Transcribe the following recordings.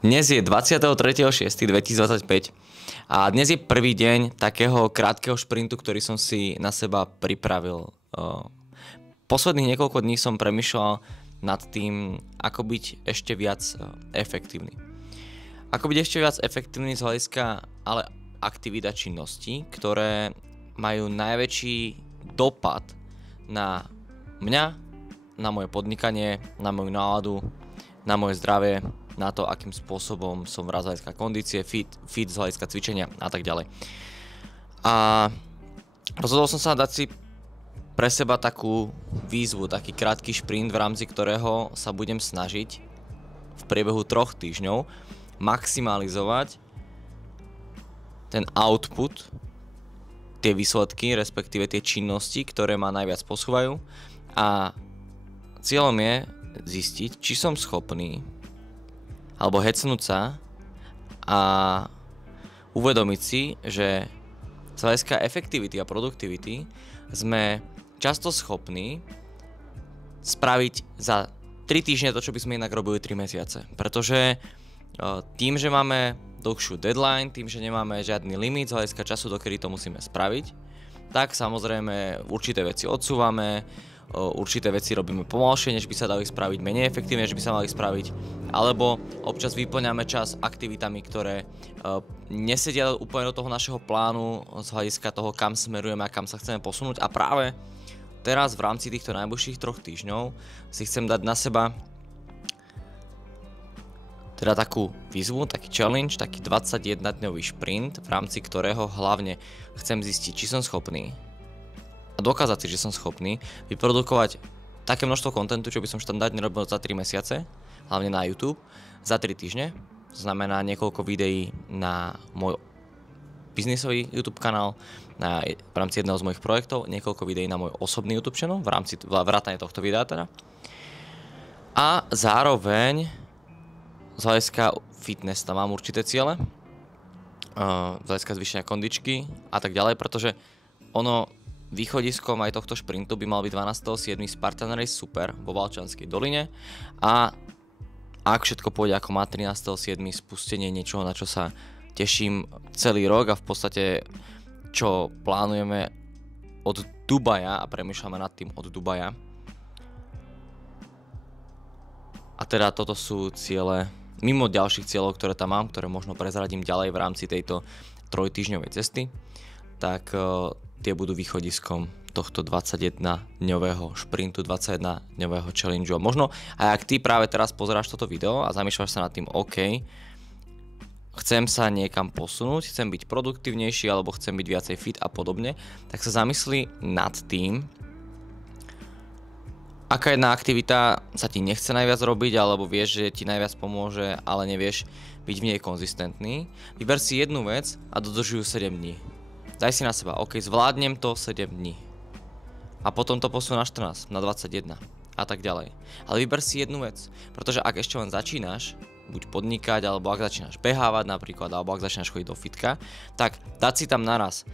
Dnes je 23.6.2025 a dnes je prvý deň takého krátkeho šprintu, ktorý som si na seba pripravil. Posledných niekoľko dní som premýšľal nad tým, ako byť ešte viac efektívny. Ako byť ešte viac efektívny z hľadiska ale aktivít a činností, ktoré majú najväčší dopad na mňa, na moje podnikanie, na moju náladu, na moje zdravie, na to, akým spôsobom som v hľadiska kondície, fit z hľadiska cvičenia a tak ďalej. A rozhodol som sa dať si pre seba takú výzvu, taký krátky šprint, v rámci ktorého sa budem snažiť v priebehu 3 týždňov maximalizovať ten output, tie výsledky, respektíve tie činnosti, ktoré ma najviac posúvajú. A cieľom je zistiť, či som schopný alebo hecnúť sa a uvedomiť si, že z hľadiska efektivity a produktivity sme často schopní spraviť za 3 týždne to, čo by sme inak robili 3 mesiace. Pretože tým, že máme dlhšiu deadline, tým, že nemáme žiadny limit z hľadiska času, dokedy to musíme spraviť, tak samozrejme určité veci odsúvame, určité veci robíme pomalšie, než by sa dali spraviť, menej efektívne, než by sa mali spraviť, alebo občas vyplňame čas aktivitami, ktoré nesedia úplne do toho našeho plánu z hľadiska toho, kam smerujeme a kam sa chceme posunúť. A práve teraz v rámci týchto najbližších 3 týždňov si chcem dať na seba teda takú výzvu, taký challenge, taký 21-dňový šprint, v rámci ktorého hlavne chcem zistiť, či som schopný a dokázať si, že som schopný vyprodukovať také množstvo kontentu, čo by som štandardne robil za 3 mesiace, hlavne na YouTube, za 3 týždne. To znamená niekoľko videí na môj biznisový YouTube kanál, v rámci jedného z mojich projektov, niekoľko videí na môj osobný YouTube channel, v rámci vrátane tohto videa teda. A zároveň z hľadiska fitness tam mám určité ciele, z hľadiska zvýšenia kondičky a tak ďalej, pretože východiskom aj tohto šprintu by mal byť 12.7. Spartan Race Super vo Valčanskej doline a ak všetko pôjde ako má, 13.7. spustenie niečoho, na čo sa teším celý rok a v podstate čo plánujeme od Dubaja a premýšľame nad tým od Dubaja. A teda toto sú ciele mimo ďalších cieľov, ktoré tam mám, ktoré možno prezradím ďalej v rámci tejto 3-týždňovej cesty, tak tie budú východiskom tohto 21-dňového šprintu, 21-dňového challengeu. A možno aj ak ty práve teraz pozeráš toto video a zamýšľaš sa nad tým, OK, chcem sa niekam posunúť, chcem byť produktívnejší alebo chcem byť viacej fit a podobne, tak sa zamyslí nad tým, aká jedna aktivita sa ti nechce najviac robiť, alebo vieš, že ti najviac pomôže, ale nevieš byť v nej konzistentný. Vyber si jednu vec a dodržuj 7 dní. Daj si na seba, OK, zvládnem to 7 dní. A potom to posun na 14, na 21 a tak ďalej. Ale vyber si jednu vec, pretože ak ešte len začínaš, buď podnikať, alebo ak začínaš behávať napríklad, alebo ak začínaš chodiť do fitka, tak dať si tam naraz,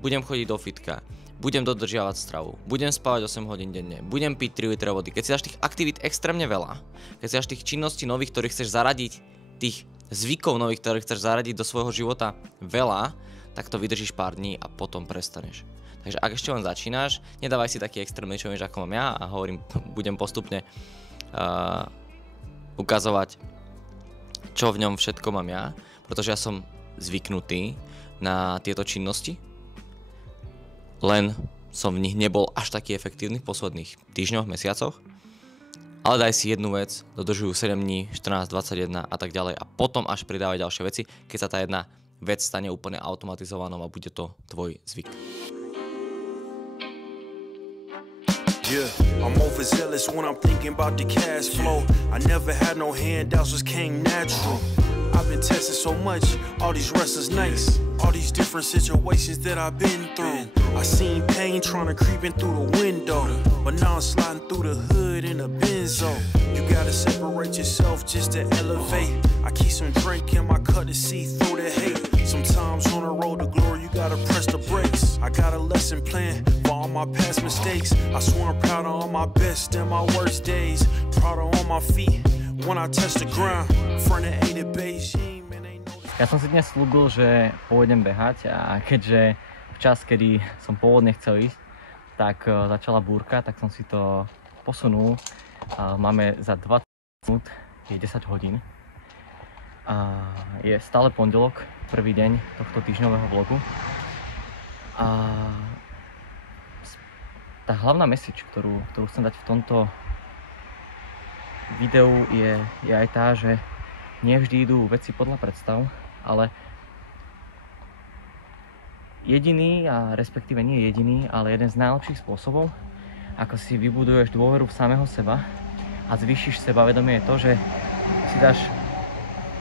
budem chodiť do fitka, budem dodržiavať stravu, budem spávať 8 hodín denne, budem piť 3 litre vody. Keď si dáš tých aktivít extrémne veľa, keď si dáš tých činností nových, ktorých chceš zaradiť, tých zvykov nových, ktorých chceš zaradiť do svojho života veľa, tak to vydržíš pár dní a potom prestaneš. Takže ak ešte len začínaš, nedávaj si taký extrémny challenge, ako mám ja, a hovorím, budem postupne ukazovať, čo v ňom všetko mám ja, pretože ja som zvyknutý na tieto činnosti, len som v nich nebol až taký efektívny v posledných týždňoch, mesiacoch, ale daj si jednu vec, dodržujú 7 dní, 14, 21 a tak ďalej a potom až pridávaj ďalšie veci, keď sa tá jedna vec stane úplne automatizovanou a bude to tvoj zvyk. Yeah, I'm overzealous when I'm thinking about the cash flow. I never had no handouts, just came natural. I've been tested so much, all these restless nights, all these different situations that I've been through. I seen pain trying to creep in through the window, but now I'm sliding through the hood in a Benzo. You gotta separate yourself just to elevate. I keep some drink in my cup to see through the hate. Sometimes on the road to glory, you gotta press the brakes. I got a lesson plan for all my past mistakes. I swear I'm proud of all my best and my worst days. Proud of all my feet when I touch the ground. Front of A to base. Ja som si dnes slúbil, že pôjdem behať a keďže v čas, kedy som pôvodne chcel ísť, tak začala búrka, tak som si to posunul. Máme za 20 minút, je 10 hodín. A je stále pondelok, prvý deň tohto týždňového vlogu. A tá hlavná message, ktorú chcem dať v tomto videu je aj tá, že nie vždy idú veci podľa predstav, ale jediný, a respektíve nie jediný, ale jeden z najlepších spôsobov, ako si vybuduješ dôveru v samého seba a zvýšiš sebavedomie, je to, že si dáš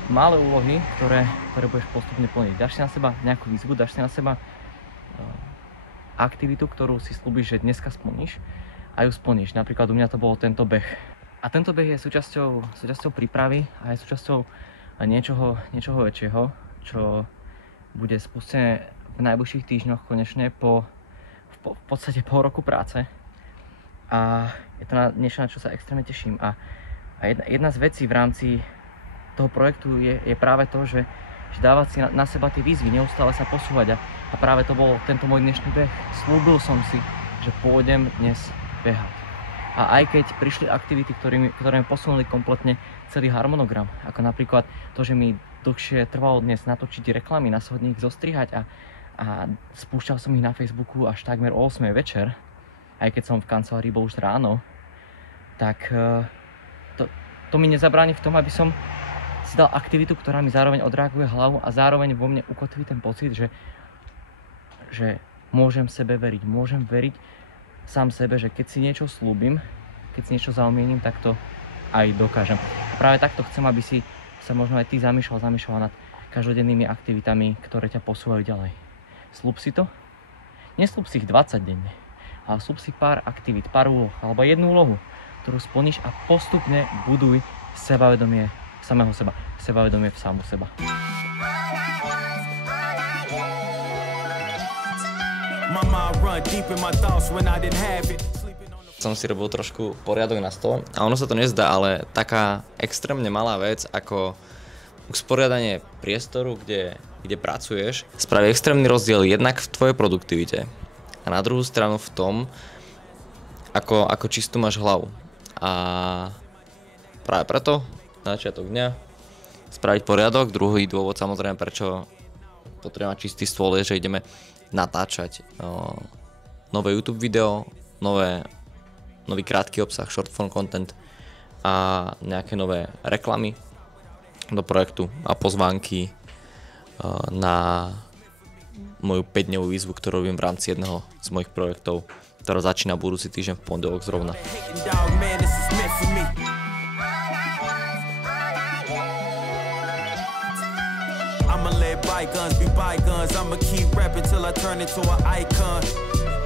malé úlohy, ktoré budeš postupne plniť. Dáš si na seba nejakú výzvu, dáš si na seba aktivitu, ktorú si slúbiš, že dneska splníš a ju splníš. Napríklad u mňa to bolo tento beh. A tento beh je súčasťou prípravy a je súčasťou niečoho väčšieho, čo bude spustené v najbližších týždňoch konečne v podstate pol roku práce. A je to niečo, na čo sa extrémne teším. A jedna z vecí v rámci toho projektu je práve to, že dávať si na seba tie výzvy, neustále sa posúvať. A práve to bol tento môj dnešný beh. Slúbil som si, že pôjdem dnes behať. A aj keď prišli aktivity, ktoré mi posunuli kompletne celý harmonogram, ako napríklad to, že mi dlhšie trvalo dnes natočiť reklamy, následne ich zostrihať a spúšťal som ich na Facebooku až takmer o 8 večer, aj keď som v kancelárii bol už ráno, tak to mi nezabráni v tom, aby som si dal aktivitu, ktorá mi zároveň odreaguje hlavu a zároveň vo mne ukotví ten pocit, že môžem sebe veriť, môžem veriť sám sebe, že keď si niečo slúbim, keď si niečo zaumiením, tak to aj dokážem. A práve takto chcem, aby si sa možno aj ty zamýšľala nad každodennými aktivitami, ktoré ťa posúvajú ďalej. Slúb si to? Neslúb si ich 20 denne, ale slúb si pár aktivít, pár úloh, alebo jednu úlohu, ktorú splníš a postupne buduj sebavedomie samého seba, sebavedomie v samu seba. Som si robil trošku poriadok na stole a ono sa to nezdá, ale taká extrémne malá vec ako usporiadanie priestoru, kde pracuješ, spraví extrémny rozdiel jednak v tvojej produktivite a na druhú stranu v tom, ako čistú máš hlavu. A práve preto na začiatok dňa spraviť poriadok. Druhý dôvod samozrejme, prečo potrebujem mať čistý stôl, je, že ideme natáčať nové YouTube video, nový krátky obsah, short form content a nejaké nové reklamy do projektu a pozvánky na moju 5-dňovú výzvu, ktorú robím v rámci jedného z mojich projektov, ktorá začína budúci týždeň v pondelok zrovna. Bygones be bygones, I'ma keep rapping till I turn into an icon.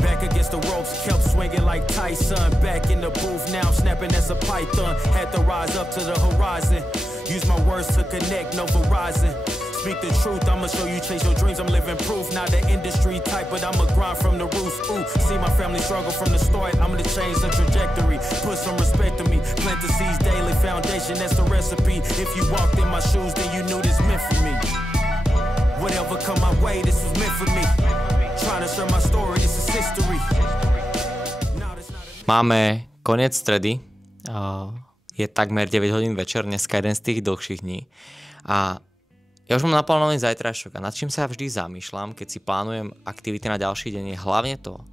Back against the ropes, kept swinging like Tyson. Back in the booth, now I'm snapping as a python. Had to rise up to the horizon. Use my words to connect, no Verizon. Speak the truth, I'ma show you chase your dreams. I'm living proof, not the industry type, but I'ma grind from the roots. Ooh, see my family struggle from the start. I'm gonna change the trajectory, put some respect to me. Plant the seeds daily, foundation, that's the recipe. If you walked in my shoes, then you knew this meant for me. Whatever come my way, this was meant for me. Trying to share my story, this is history. Máme koniec stredy, je takmer 9 hodín večer, dneska jeden z tých dlhších dní. A ja už mám naplánovaný zajtrajšok a nad čím sa vždy zamýšľam, keď si plánujem aktivity na ďalší deň, je hlavne to,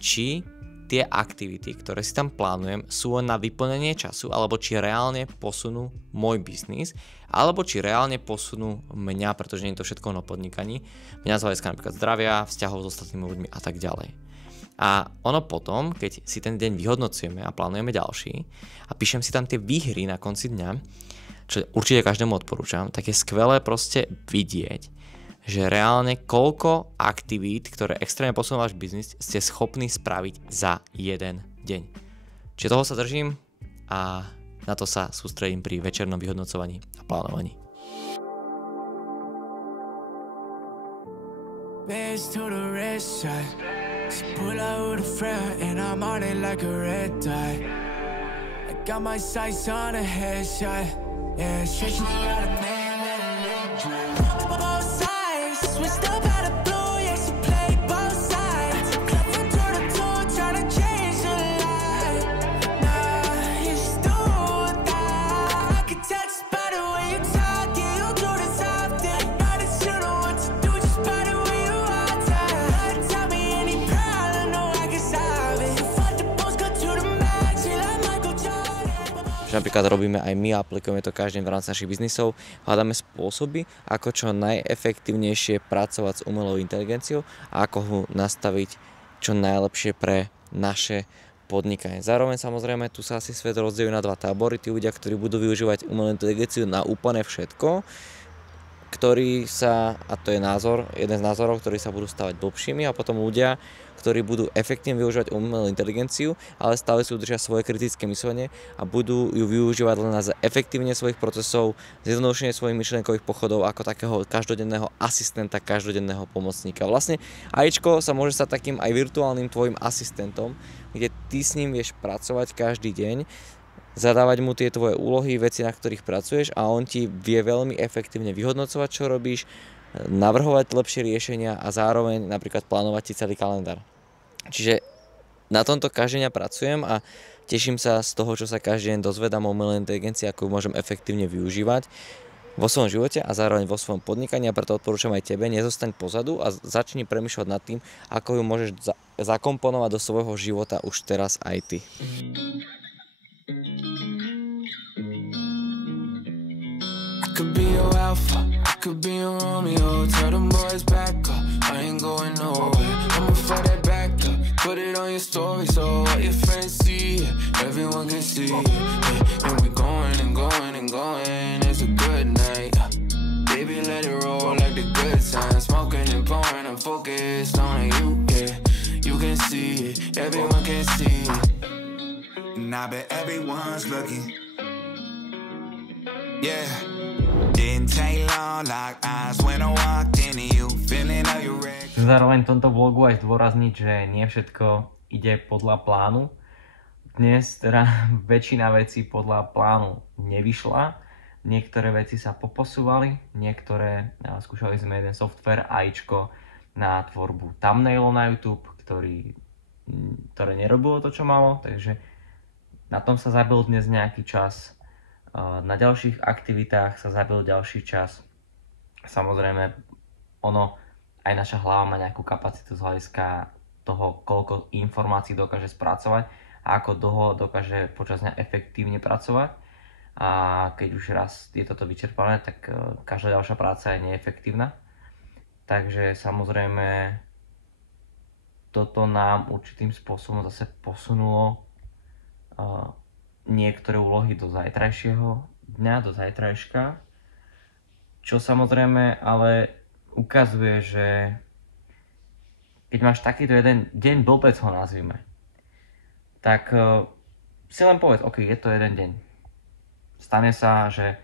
či tie aktivity, ktoré si tam plánujem, sú len na vyplnenie času, alebo či reálne posunú môj biznis, alebo či reálne posunú mňa, pretože nie je to všetko na podnikaní, mňa z hľadiska napríklad zdravia, vzťahov s ostatnými ľuďmi a tak ďalej. A ono potom, keď si ten deň vyhodnocujeme a plánujeme ďalší a píšem si tam tie výhry na konci dňa, čo určite každému odporúčam, tak je skvelé proste vidieť, že reálne koľko aktivít, ktoré extrémne posunú váš biznis, ste schopní spraviť za jeden deň. Čiže toho sa držím a na to sa sústredím pri večernom vyhodnocovaní a plánovaní. čo napríklad robíme aj my, aplikujeme to každý deň v rámci našich biznisov, hľadáme spôsoby, ako čo najefektívnejšie pracovať s umelou inteligenciou a ako ho nastaviť čo najlepšie pre naše podnikanie. Zároveň samozrejme tu sa asi svet rozdelí na dva tábory, tí ľudia, ktorí budú využívať umelú inteligenciu na úplne všetko, ktorí sa, a to je názor, jeden z názorov, ktorí sa budú stavať blbšími, a potom ľudia, ktorí budú efektívne využívať umelú inteligenciu, ale stále si udržia svoje kritické myslenie a budú ju využívať len na efektívne svojich procesov, zjednodušenie svojich myšlienkových pochodov ako takého každodenného asistenta, každodenného pomocníka. Vlastne AIčko sa môže stať takým aj virtuálnym tvojim asistentom, kde ty s ním vieš pracovať každý deň, zadávať mu tie tvoje úlohy, veci, na ktorých pracuješ, a on ti vie veľmi efektívne vyhodnocovať, čo robíš, navrhovať lepšie riešenia a zároveň napríklad plánovať ti celý kalendár. Čiže na tomto každý deň pracujem a teším sa z toho, čo sa každý deň dozvedám o umelej inteligencii, ako ju môžem efektívne využívať vo svojom živote a zároveň vo svojom podnikaní, a preto odporúčam aj tebe, nezostaň pozadu a začni premýšľať nad tým, ako ju môžeš zakomponovať do svojho života už teraz aj ty. Could be your alpha, could be your Romeo. Tell them boys back up, I ain't going nowhere. I'ma fight that back up, put it on your story so all your friends see it, everyone can see it. Yeah, and we going and going and going, it's a good night. Baby, let it roll like the good times. Smoking and pouring, I'm focused on you, yeah. You can see it, everyone can see it. And I bet everyone's looking. Yeah. Zároveň v tomto vlogu aj zdôrazniť, že nie všetko ide podľa plánu. Dnes teda väčšina vecí podľa plánu nevyšla. Niektoré veci sa poposúvali, niektoré, skúšali sme jeden software AIčko na tvorbu thumbnailov na YouTube, ktoré nerobilo to, čo malo, takže na tom sa zabil dnes nejaký čas. Na ďalších aktivitách sa zabil ďalší čas. Samozrejme, aj naša hlava má nejakú kapacitu z hľadiska toho, koľko informácií dokáže spracovať a ako dlho dokáže počas dňa efektívne pracovať. A keď už raz je toto vyčerpané, tak každá ďalšia práca je neefektívna. Takže samozrejme, toto nám určitým spôsobom zase posunulo niektoré úlohy do zajtrajšieho dňa, do zajtrajška, čo samozrejme ale ukazuje, že keď máš takýto jeden deň blbec, ho nazvime, tak si len povedz, OK, je to jeden deň. Stane sa, že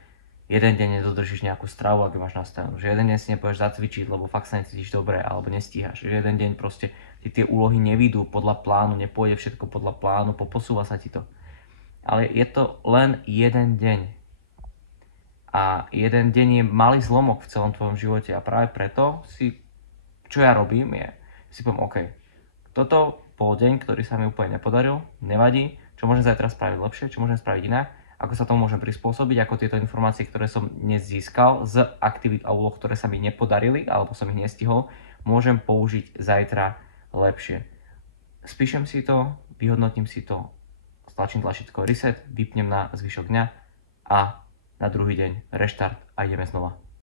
jeden deň nedodržíš nejakú stravu, ak máš nastavenú, že jeden deň si nepôjdeš zacvičiť, lebo fakt sa necítiš dobre, alebo nestíhaš, že jeden deň proste ti tie úlohy nevídu podľa plánu, nepôjde všetko podľa plánu, poposúva sa ti to. Ale je to len jeden deň. A jeden deň je malý zlomok v celom tvojom živote a práve preto čo ja robím je, si poviem, OK, toto bol deň, ktorý sa mi úplne nepodaril, nevadí, čo môžem zajtra spraviť lepšie, čo môžem spraviť inak, ako sa tomu môžem prispôsobiť, ako tieto informácie, ktoré som dnes získal z aktivít a úloh, ktoré sa mi nepodarili, alebo som ich nestihol, môžem použiť zajtra lepšie. Spíšem si to, vyhodnotím si to, stlačím tlačítko reset, vypnem na zvyšok dňa a na druhý deň reštart a ideme znova.